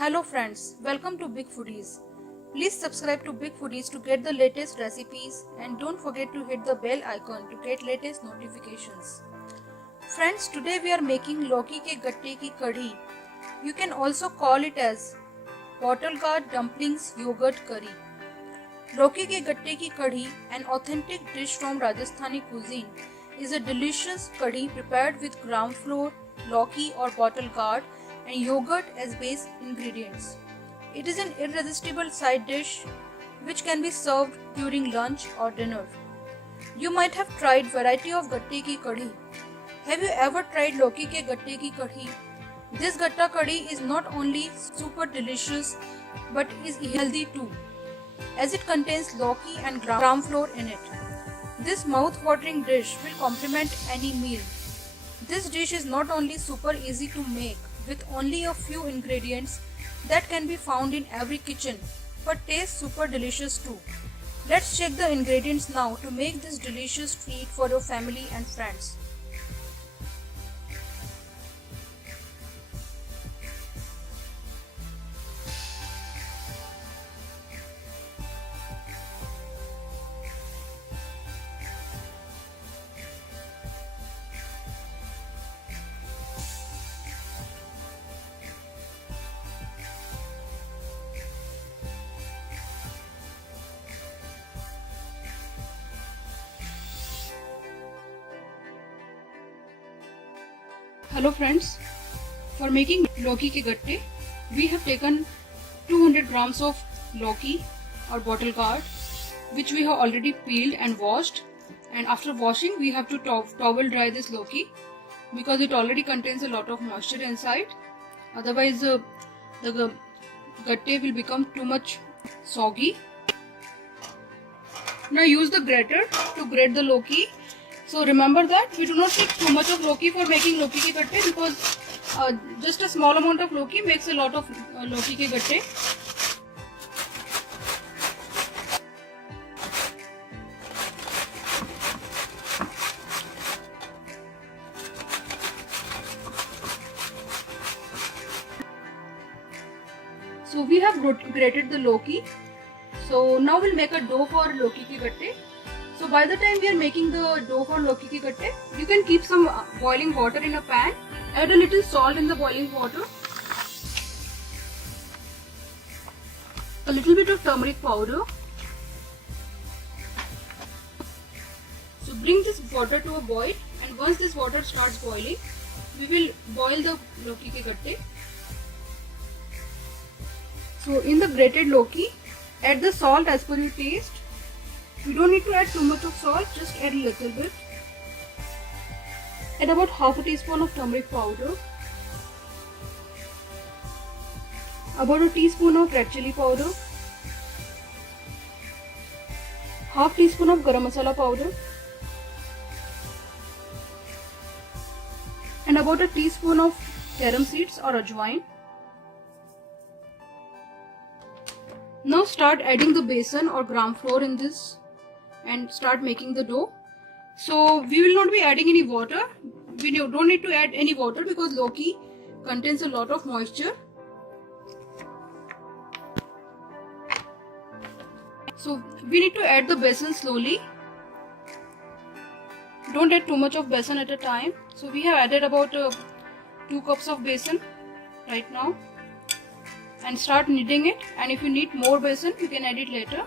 Hello friends, welcome to Big Foodies. Please subscribe to Big Foodies to get the latest recipes and don't forget to hit the bell icon to get latest notifications. Friends, today we are making Lauki ke gatte ki kadhi. You can also call it as bottle gourd dumplings yogurt curry. Lauki ke gatte ki kadhi, an authentic dish from Rajasthani cuisine, is a delicious kadhi prepared with gram flour, lauki or bottle gourd and yogurt as base ingredients. It is an irresistible side dish which can be served during lunch or dinner. You might have tried variety of gatte ki kadhi. Have you ever tried lauki ke gatte ki kadhi? This gatta kadhi is not only super delicious but is healthy too, as it contains lauki and gram flour in it. This mouth-watering dish will complement any meal. This dish is not only super easy to make with only a few ingredients that can be found in every kitchen, but tastes super delicious too. Let's check the ingredients now to make this delicious treat for your family and friends. Hello friends, for making lauki ke gatte, we have taken 200 grams of lauki or bottle gourd, which we have already peeled and washed. And after washing, we have to towel dry this lauki because it already contains a lot of moisture inside. Otherwise, the gatte will become too much soggy. Now use the grater to grate the lauki. So remember that we do not take too much of lauki for making lauki ke gatte because just a small amount of lauki makes a lot of lauki ke gatte. So we have grated the lauki. So now we'll make a dough for lauki ke gatte. So by the time we are making the dough for lauki ki gatte, you can keep some boiling water in a pan. Add a little salt in the boiling water. A little bit of turmeric powder. So bring this water to a boil, and once this water starts boiling, we will boil the lauki ki gatte. So in the grated lauki, add the salt as per your taste. You don't need to add too much of salt, just add a little bit. Add about half a teaspoon of turmeric powder. About a teaspoon of red chili powder. Half teaspoon of garam masala powder. And about a teaspoon of carom seeds or ajwain. Now start adding the besan or gram flour in this and start making the dough. So we will not be adding any water. We don't need to add any water because lauki contains a lot of moisture. So we need to add the besan slowly. Don't add too much of besan at a time. So we have added about 2 cups of besan right now. And start kneading it, and if you need more besan, you can add it later.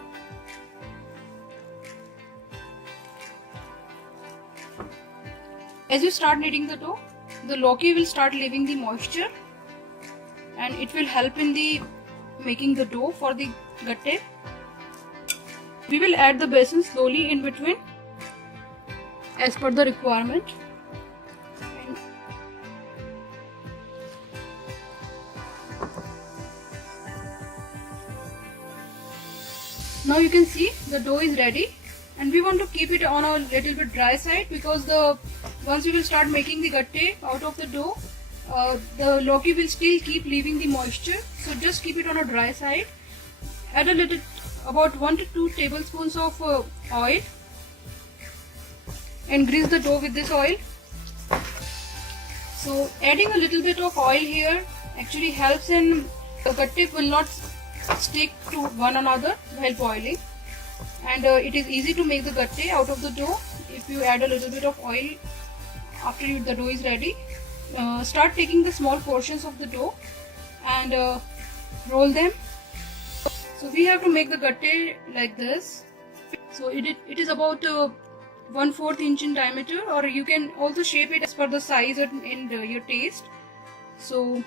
As you start kneading the dough, the lauki will start leaving the moisture and it will help in the making the dough for the gatte. We will add the besan slowly in between as per the requirement. Now you can see the dough is ready, and we want to keep it on a little bit dry side because the once we will start making the gatte out of the dough, the Lockie will still keep leaving the moisture. So just keep it on a dry side. Add a little, about 1 to 2 tablespoons of oil, and grease the dough with this oil. So adding a little bit of oil here actually helps in the gatte will not stick to one another while boiling, and it is easy to make the gatte out of the dough if you add a little bit of oil after the dough is ready. Start taking the small portions of the dough and roll them. So we have to make the gatte like this. So it is about 1/4 inch in diameter, or you can also shape it as per the size and your taste. So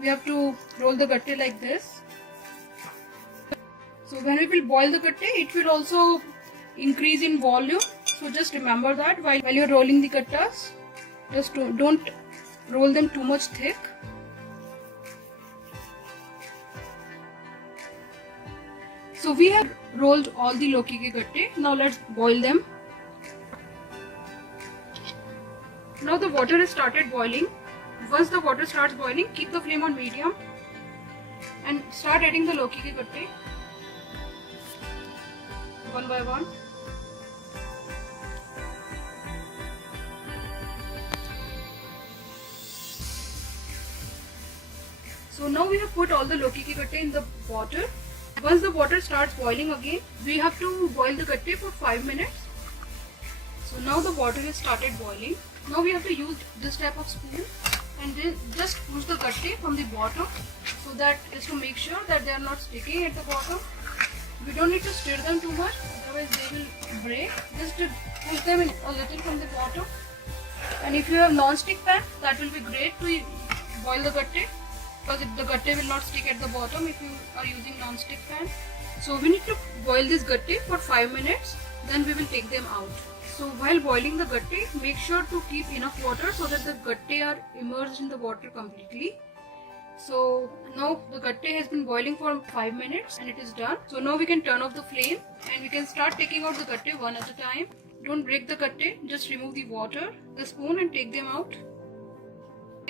we have to roll the gatte like this. So when we will boil the gatte, it will also increase in volume. So just remember that while you're rolling the gattas, just don't roll them too much thick. So we have rolled all the Lockie ke gatte. Now let's boil them. Now the water has started boiling. Once the water starts boiling, keep the flame on medium and start adding the Lockie ke gatte one by one. So now we have put all the Lockie ke gatte in the water. Once the water starts boiling again, we have to boil the gatte for 5 minutes. So now the water has started boiling. Now we have to use this type of spoon and then just push the gatte from the bottom, so that is to make sure that they are not sticking at the bottom. We don't need to stir them too much, otherwise they will break. Just to push them in a little from the bottom. And if you have non-stick pan, that will be great to boil the gatte, because the gatte will not stick at the bottom if you are using non-stick pan. So we need to boil this gatte for 5 minutes, then we will take them out. So while boiling the gatte, make sure to keep enough water so that the gatte are immersed in the water completely. So now the gatte has been boiling for 5 minutes and it is done. So now we can turn off the flame and we can start taking out the gatte one at a time. Don't break the gatte, just remove the water, the spoon, and take them out.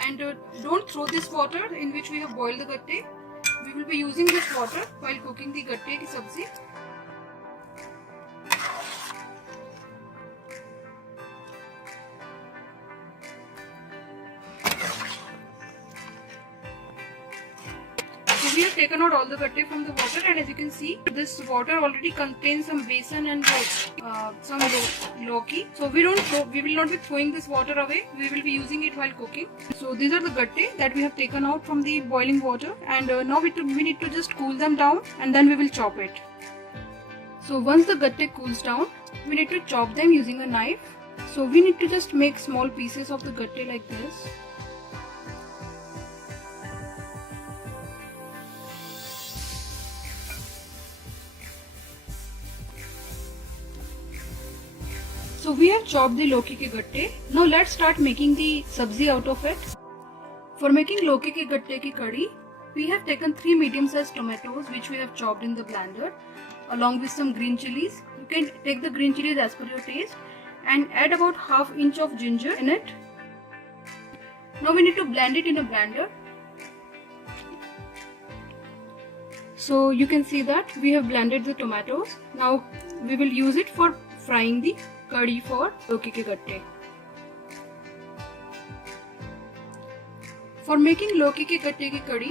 And don't throw this water in which we have boiled the gatte. We will be using this water while cooking the gatte ki sabzi. So we have taken out all the gatte from the water, and as you can see, this water already contains some besan and some Lockie. So we will not be throwing this water away. We will be using it while cooking. So these are the gatte that we have taken out from the boiling water, and now we need to just cool them down, and then we will chop it. So once the gatte cools down, we need to chop them using a knife. So we need to just make small pieces of the gatte like this. So we have chopped the Lockie ke gatte. Now let's start making the sabzi out of it. For making Lockie ke gatte ki curry, we have taken 3 medium-sized tomatoes which we have chopped in the blender, along with some green chilies. You can take the green chilies as per your taste and add about 1/2 inch of ginger in it. Now we need to blend it in a blender. So you can see that we have blended the tomatoes. Now we will use it for frying the curry for Lockie ke gatte. For making Lockie ke gatte ki curry,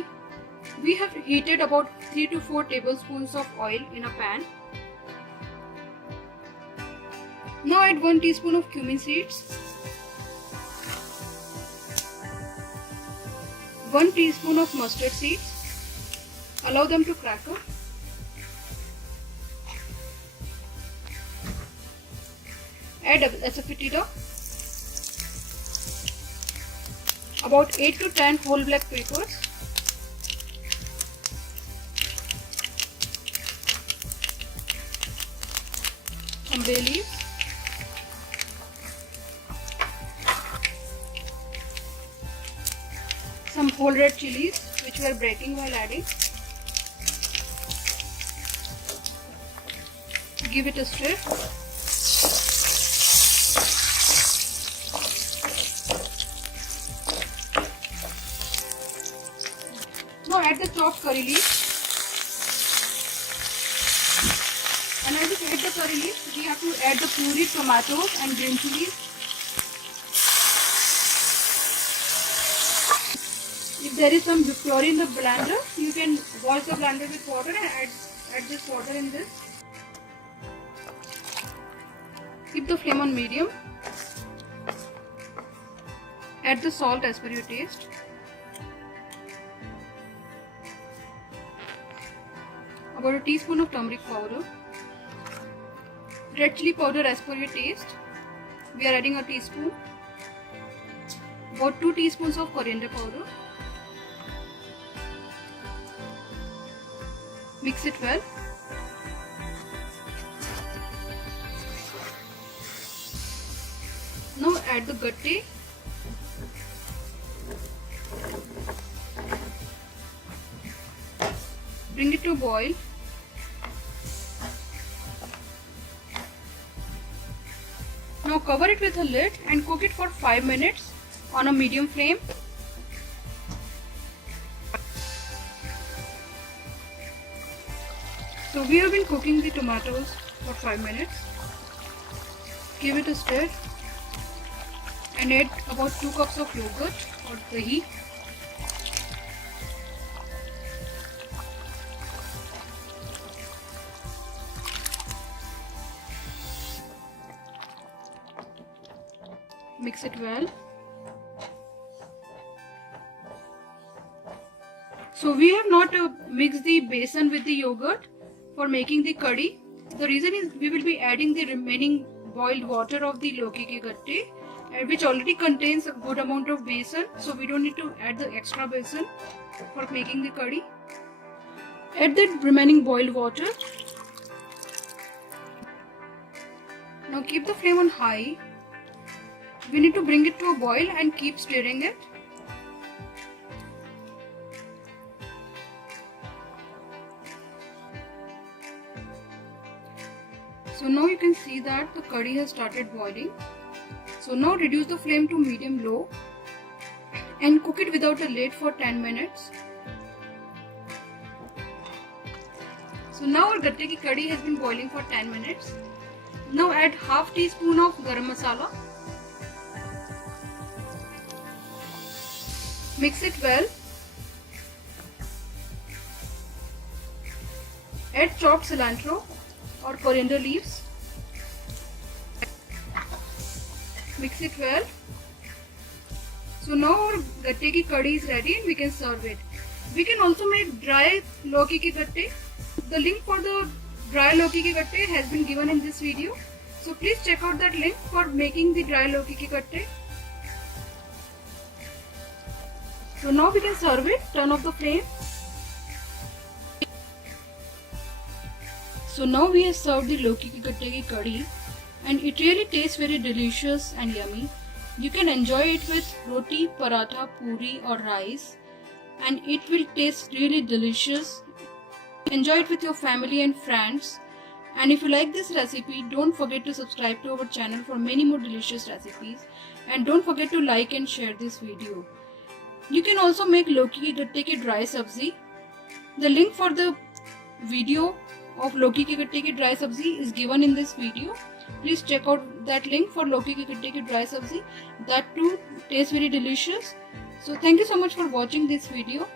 we have heated about 3 to 4 tablespoons of oil in a pan. Now add 1 teaspoon of cumin seeds, 1 teaspoon of mustard seeds. Allow them to crackle. Add asafoetida, about 8 to 10 whole black peppers, some bay leaves, some whole red chilies which we are breaking while adding. Give it a stir. add the chopped curry leaves. And as you add the curry leaves, we have to add the pureed tomatoes and green chilies. If there is some puree in the blender, you can wash the blender with water and add this water in this. Keep the flame on medium. Add the salt as per your taste. About a teaspoon of turmeric powder. Red chili powder as per your taste. We are adding a teaspoon. About 2 teaspoons of coriander powder. Mix it well. Now add the gatte. Bring it to a boil. Now cover it with a lid and cook it for 5 minutes on a medium flame. So we have been cooking the tomatoes for 5 minutes. Give it a stir and add about 2 cups of yogurt or dahi. Mix it well. So we have not mixed the besan with the yogurt for making the curry. The reason is we will be adding the remaining boiled water of the Loki ke gatte, which already contains a good amount of besan, so we don't need to add the extra besan for making the curry. Add the remaining boiled water. Now keep the flame on high. We need to bring it to a boil and keep stirring it. So now you can see that the curry has started boiling. So now reduce the flame to medium low and cook it without a lid for 10 minutes. So now our gatte ki curry has been boiling for 10 minutes. Now add half teaspoon of garam masala. Mix it well. Add chopped cilantro or coriander leaves. Mix it well. So now our gatte ki curry is ready and we can serve it. We can also make dry Loki ki gatte. The link for the dry Loki ki gatte has been given in this video. So please check out that link for making the dry Loki ki gatte. So now we can serve it. Turn off the flame. So now we have served the Loki ki gatte ki curry and it really tastes very delicious and yummy. You can enjoy it with roti, paratha, puri or rice and it will taste really delicious. Enjoy it with your family and friends. And if you like this recipe, don't forget to subscribe to our channel for many more delicious recipes. And don't forget to like and share this video. You can also make Loki ki gatte ki dry sabzi. The link for the video of Loki ki gatte ki dry sabzi is given in this video. Please check out that link for Loki ki gatte ki dry sabzi. That too tastes very delicious. So thank you so much for watching this video.